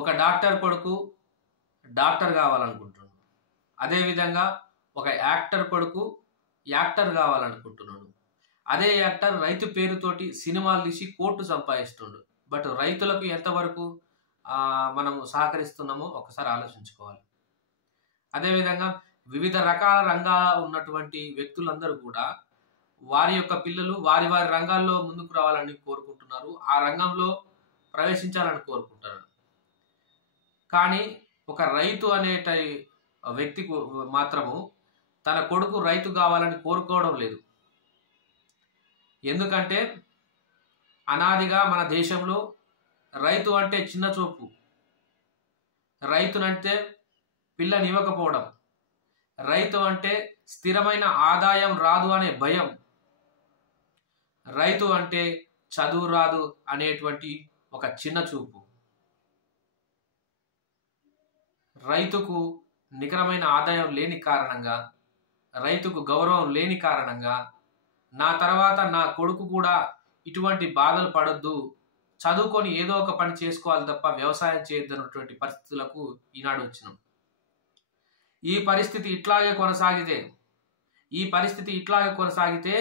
ఒక డాక్టర్ కొడుకు డాక్టర్ కావాలనుకుంటున్నాడు. అదేవిధంగా ఒక యాక్టర్ కొడుకు యాక్టర్ కావాలనుకుంటున్నాడు. అదే యాక్టర్ రైతు పేరుతోటి సినిమాలు తీసి కోట్లు సంపాదిస్తుండు. బట్ రైతులకు ఎంతవరకు మనము సహకరిస్తున్నామో ఒకసారి ఆలోచించుకోవాలి. అదేవిధంగా వివిధ రకాల రంగాల ఉన్నటువంటి వ్యక్తులందరూ కూడా వారి యొక్క పిల్లలు వారి వారి రంగాల్లో ముందుకు రావాలని కోరుకుంటున్నారు. ఆ రంగంలో ప్రవేశించాలని కోరుకుంటున్నారు. కానీ ఒక రైతు అనేట వ్యక్తికి మాత్రము తన కొడుకు రైతు కావాలని కోరుకోవడం లేదు. ఎందుకంటే అనాదిగా మన దేశంలో రైతు అంటే చిన్న చూపు, రైతునంటే పిల్లనివ్వకపోవడం, రైతు అంటే స్థిరమైన ఆదాయం రాదు అనే భయం, రైతు అంటే చదువు రాదు అనేటువంటి ఒక చిన్న చూపు, రైతుకు నికరమైన ఆదాయం లేని కారణంగా, రైతుకు గౌరవం లేని కారణంగా నా తర్వాత నా కొడుకు కూడా ఇటువంటి బాధలు పడొద్దు, చదువుకొని ఏదో ఒక పని చేసుకోవాలి తప్ప వ్యవసాయం చేయొద్దన్నటువంటి పరిస్థితులకు ఈనాడు వచ్చినాం. ఈ పరిస్థితి ఇట్లాగే కొనసాగితే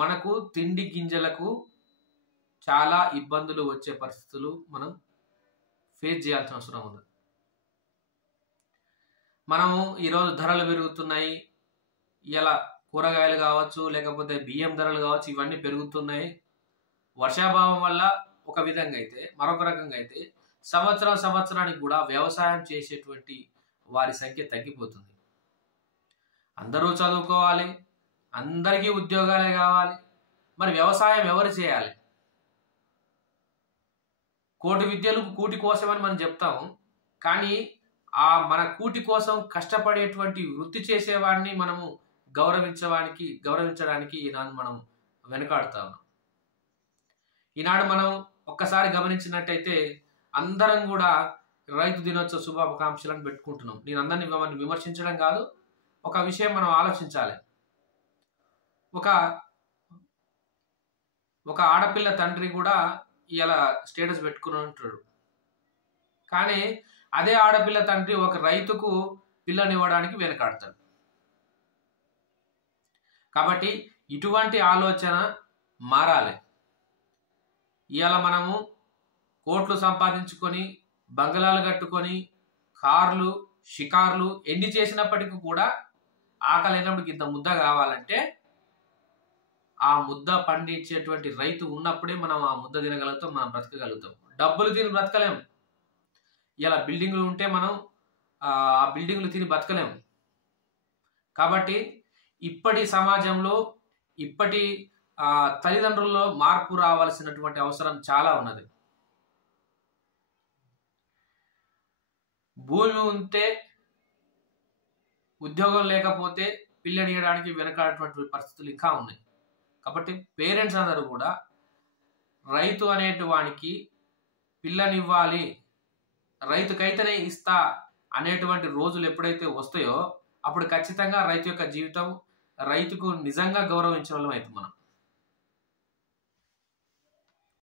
మనకు తిండి గింజలకు చాలా ఇబ్బందులు వచ్చే పరిస్థితులు మనం ఫేస్ చేయాల్సిన అవసరం ఉంది. మనము ఈరోజు ధరలు పెరుగుతున్నాయి. ఇలా కూరగాయలు కావచ్చు, లేకపోతే బియ్యం ధరలు కావచ్చు, ఇవన్నీ పెరుగుతున్నాయి. వర్షాభావం వల్ల ఒక విధంగా అయితే, మరొక రకంగా అయితే సంవత్సరానికి కూడా వ్యవసాయం చేసేటువంటి వారి సంఖ్య తగ్గిపోతుంది. అందరూ చదువుకోవాలి, అందరికీ ఉద్యోగాలే కావాలి. మరి వ్యవసాయం ఎవరు చేయాలి? కోటి విద్యలు కూటి కోసమని మనం చెప్తాము. కానీ మన కూటి కోసం కష్టపడేటువంటి వృత్తి చేసేవాడిని మనము గౌరవించడానికి ఈనాడు మనం వెనకాడుతాము. ఈనాడు మనం ఒక్కసారి గమనించినట్టయితే అందరం కూడా రైతు దినోత్సవ శుభాకాంక్షలను పెట్టుకుంటున్నాం. నేను అందరినీ విమర్శించడం కాదు, ఒక విషయం మనం ఆలోచించాలి. ఒక ఆడపిల్ల తండ్రి కూడా ఇలా స్టేటస్ పెట్టుకుని ఉంటాడు. కానీ అదే ఆడపిల్ల తండ్రి ఒక రైతుకు పిల్లనివ్వడానికి వెనకాడతాడు. కాబట్టి ఇటువంటి ఆలోచన మారాలి. ఇవాళ మనము కోట్లు సంపాదించుకొని బంగళాలు కట్టుకొని కార్లు షికార్లు ఎన్ని చేసినప్పటికీ కూడా ఆకలి అయినప్పుడు ఇంత ముద్ద కావాలంటే ఆ ముద్ద పండించేటువంటి రైతు ఉన్నప్పుడే మనం ఆ ముద్ద తినగలుగుతాం, మనం బ్రతకగలుగుతాం. డబ్బులు తిని బ్రతకలేం. ఇలా బిల్డింగ్లు ఉంటే మనం ఆ బిల్డింగ్లు తిని బతకలేం. కాబట్టి ఇప్పటి సమాజంలో ఇప్పటి తల్లిదండ్రుల్లో మార్పు రావాల్సినటువంటి అవసరం చాలా ఉన్నది. భూమి ఉంటే ఉద్యోగం లేకపోతే పిల్లనియడానికి వెనకాడేటువంటి పరిస్థితులు ఇంకా ఉన్నాయి. కాబట్టి పేరెంట్స్ అందరూ కూడా రైతు అనేటివానికి పిల్లనివ్వాలి, రైతుకైతేనే ఇస్తా అనేటువంటి రోజులు ఎప్పుడైతే వస్తాయో అప్పుడు ఖచ్చితంగా రైతు యొక్క జీవితం, రైతుకు నిజంగా గౌరవించే వాళ్ళం అవుతాం మనం.